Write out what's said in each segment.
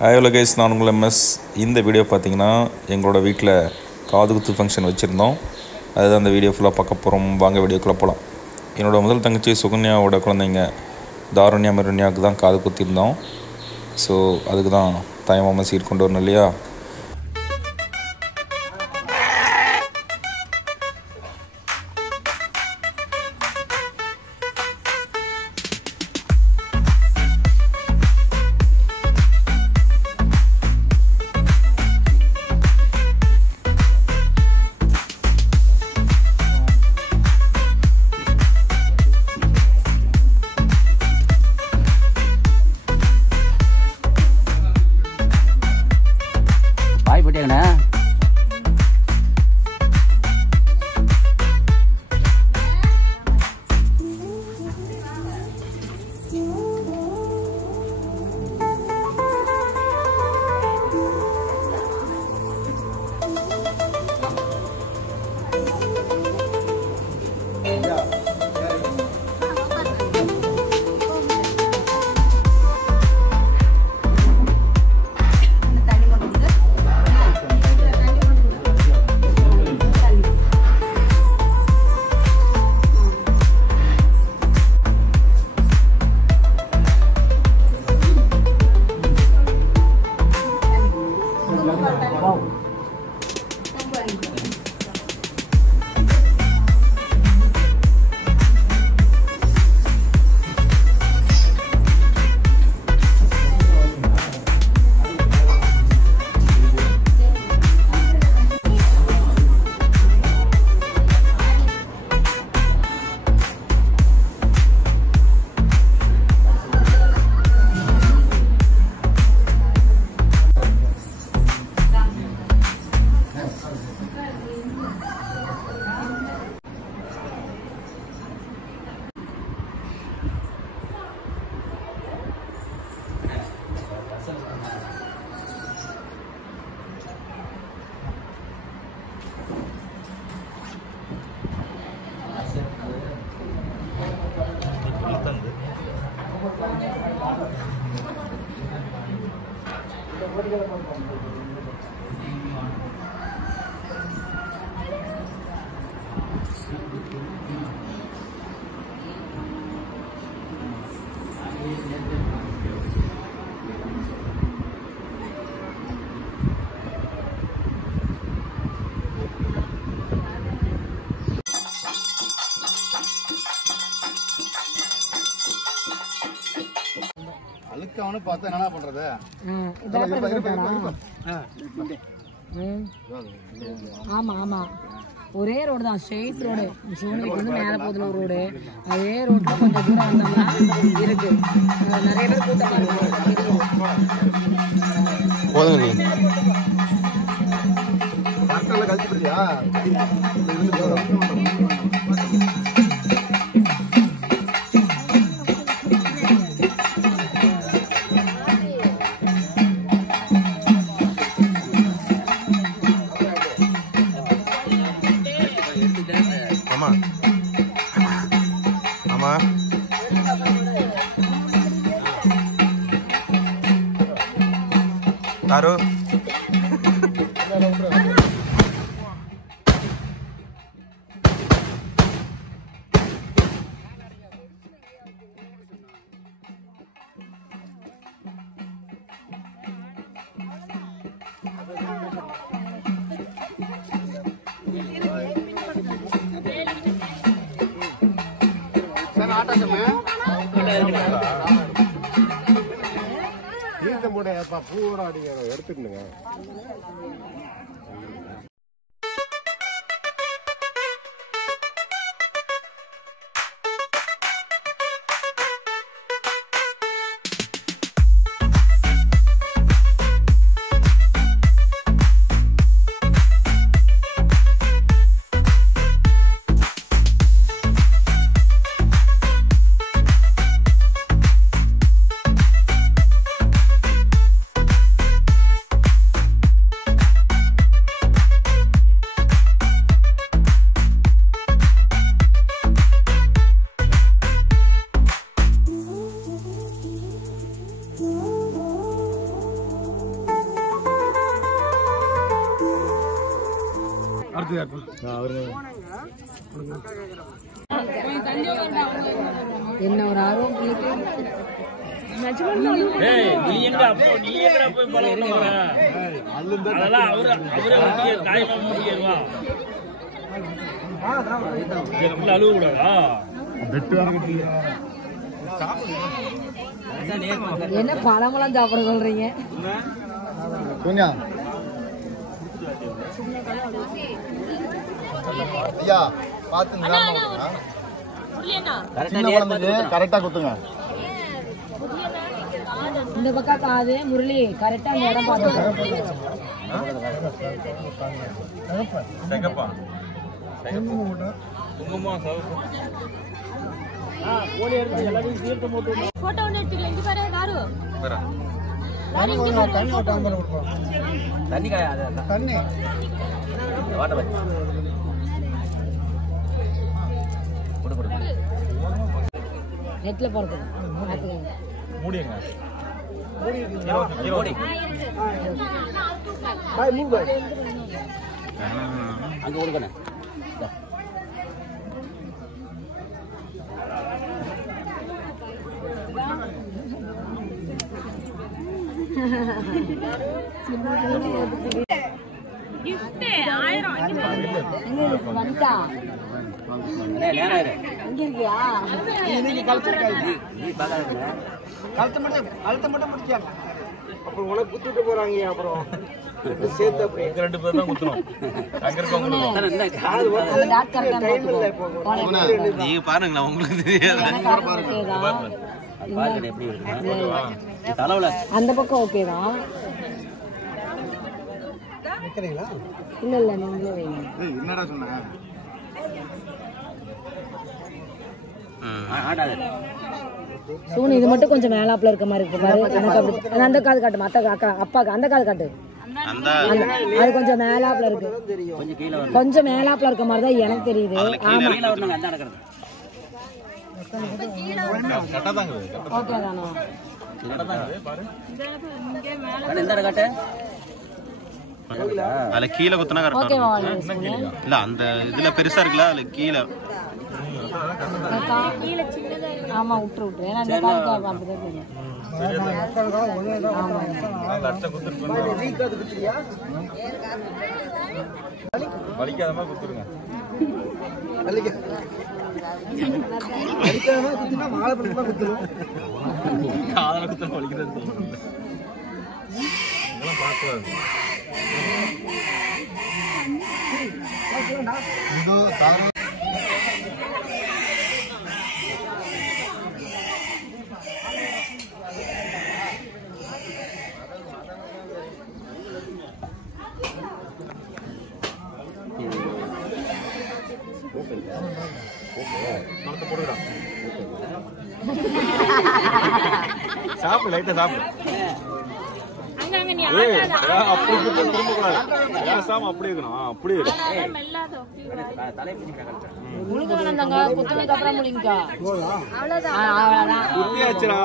Hello guys, நான் உங்கள் MS. இந்த வீடியோ பார்த்தீங்கன்னா எங்களோட வீட்டில் காதுகுத்து ஃபங்க்ஷன் வச்சுருந்தோம். அதுதான் அந்த வீடியோ ஃபுல்லாக பார்க்க போகிறோம். வாங்க வீடியோக்குள்ளே போகலாம். என்னோடய முதல் தங்கச்சி சுகன்யாவோட குழந்தைங்க தாருண்யா மிருண்யாவுக்கு தான் காது குத்திருந்தோம். ஸோ அதுக்கு தான் தாய்மாமா சீர் கொண்டு வரணும் இல்லையா. அவனு பார்த்தா என்ன பண்றது? ஆமா ஆமா, ஒரே ரோடு தான், ஸ்ட்ரெயிட் ரோடு. சூனிக்கு வந்து மேலே போதுல ஒரு ரோடு, அதே ரோட்ல கொஞ்சம் தூரம் வந்தோம்னா இருக்கு. நிறைய பேர் கூட்டம் போதுங்க. நீ கழிச்சு போறியா? Taruh. பூவோட அடிக்க எடுத்துக்கணுங்க. என்ன ஒரு ஆர்வம் என்ன பழமெல்லாம் சாப்பிட சொல்றீங்க? ஐயா பார்த்து கரெக்டா குத்துங்க. இந்த பக்கம் காது முரளி கரெக்டா அந்த இடம் பார்த்து நெட்ல போறது மூடிங்க. அங்க கொடுக்கணும். வந்துட்டா இங்க இருக்கியா? கழுத்தை மட்டும் முடிச்சாங்க. அப்புறம் உனக்கு குத்திட்டு போறாங்க. அப்புறம் சேர்த்து அப்படியே 2 பேர் தான் குத்துறோம். அங்க இருக்கவங்க நீங்க பாருங்களா, உங்களுக்கு தெரியாது. அந்த பக்கம் ஓகேதான். இல்ல இல்ல நீங்களே வைங்க. என்னடா சொன்ன? சூனி இது மட்டும் கொஞ்சம் மேலாப்ல இருக்க மாதிரி இருக்கு பாரு. எனக்கு அப்படி அந்த காது காட்டு. மத்த அக்கா அப்பாக்கு அந்த காது காட்டு. அது கொஞ்சம் மேலாப்ல இருக்கு. கொஞ்சம் மேலாப்ல இருக்க மாதிரி தான் எனக்கு தெரியுது. ஆமா ஓகே தானோ? அதுல கீழே குத்துனா கரெக்டா இல்ல, அந்த இதுல பெருசா இருக்குல்ல, அதுல கீழே. ஆமா விட்டுரு விட்டுரு. ஏன்னா அந்த காது அப்படிதான் தெரியும். வலிக்காத மாதிரி குத்துருங்க. மாலை பண்ணி குத்துரும். காதல குத்துற வலிக்கிறது இதெல்லாம் பார்க்கக்கூடாது. சாப்பிடு, லைட்டா சாப்பிடு. அப்படி திரும்ப கூடாது. அப்படி இருக்கணும். அப்படி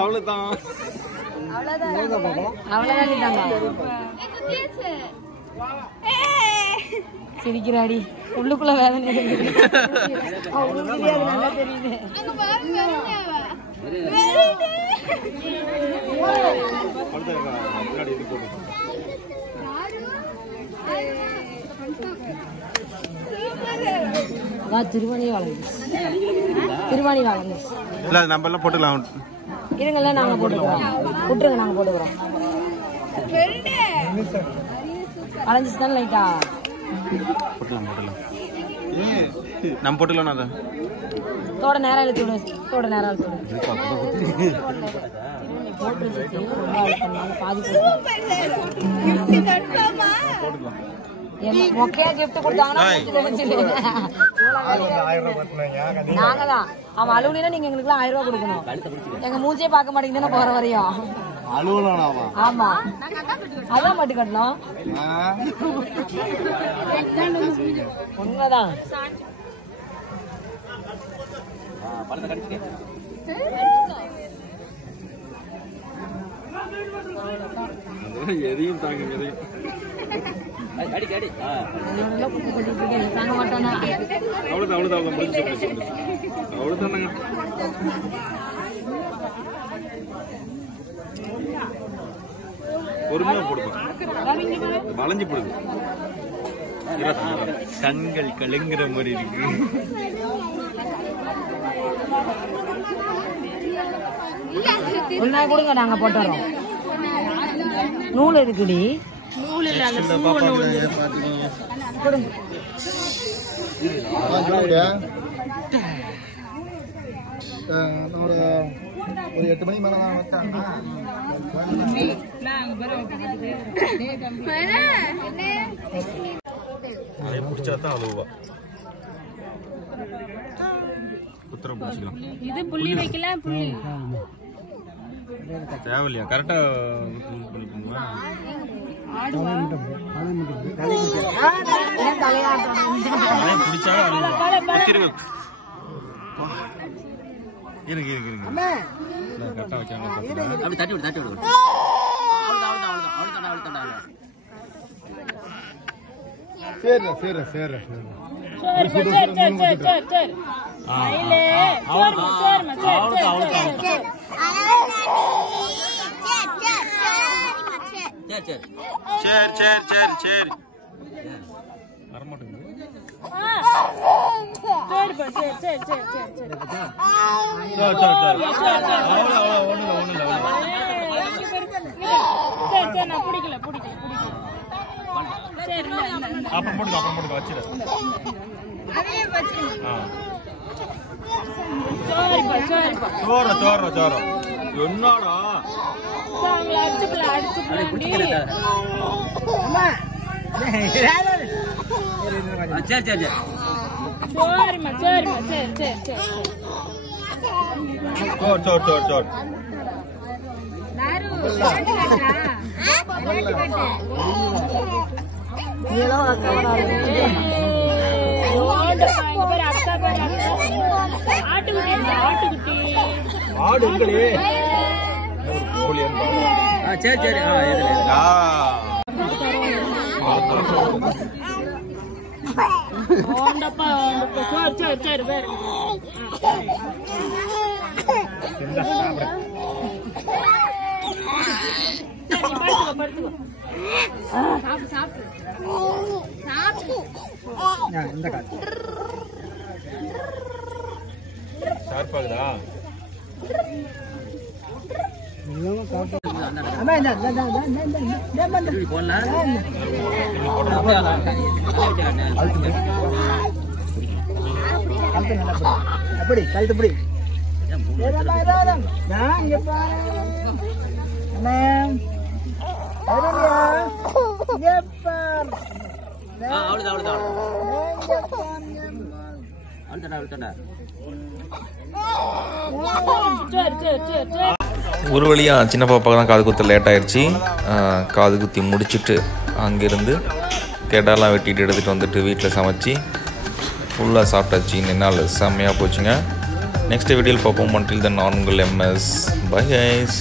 அவ்வளவுதான். சிரிக்கிறாடி. உள்ளுக்குள்ள வேதனை நல்லா தெரியுது. திருவாணி வளர்ந்து இல்ல நம்ம எல்லாம் போட்டுக்கலாம். இருங்கல்ல நாங்க போட்டுக்கிறோம். விட்டுருங்க, நாங்க போட்டுக்கிறோம். வளைஞ்சிச்சு தானே லைட்டா? போட்டுலாம் நம்ம போட்டுக்கலாம். அதை தோட நேரம் இழுத்து விடு. தோட நேரம் இழுத்து விடு. மொக்கையா கிஃப்ட் கொடுத்தாங்கன்னா நாங்கதான். அவன் அலுவலினா நீங்க எங்களுக்கு 1000 ரூபாய் கொடுக்கணும். எங்க மூஞ்சியே பார்க்க மாட்டேங்குதுன்னு போற வரையும். ஆமா அதான் மட்டும் கட்டணும். உண்மைதான். எதையும் தாங்க. தாங்க மாட்டானா அவ்வளோதான் முடிஞ்சு அவ்வளோதானங்க. பொறுமையாக போடுவோம், வளைஞ்சு போடுது. கண்கள் கலங்குற மாதிரி இருக்கு. ஒன்னா கொடுங்க, நாங்க போட்டுறோம். நூல் இருக்குடி, கொடுங்க. ஒரு 8 மணி மேல அதை பிடிச்சா தான் அழுவா. குத்திரம் பிடிச்சிக்கலாம். இது புள்ளி வைக்கலாம், புள்ளி தேவையில்லையா? கரெக்டா பிடிச்சாலும் அழுவா. இருக்கு கரெக்டா வைக்காங்க. தட்டி விடு. சரி வரமாட்டேங்குது. அப்புறம் போட்டுக்க வச்சிரு. சோற என்னடா சோர் ஷார்ப்பாகுதா? அப்படி கழுத்துப்படி ஒரு வழியாக சின்ன பாப்பாவுக்கு தான் காது குத்த லேட் ஆயிடுச்சு. காது குத்தி முடிச்சுட்டு அங்கேருந்து கெடாலாம் வெட்டிட்டு எடுத்துகிட்டு வந்துட்டு வீட்டில் சமைச்சு ஃபுல்லாக சாப்பிட்டாச்சு. இன்னும் நாள் செம்மையாக போச்சுங்க. நெக்ஸ்ட் வீடியோவில் பார்ப்போம். until then நான் உங்கள் MS. Bye guys.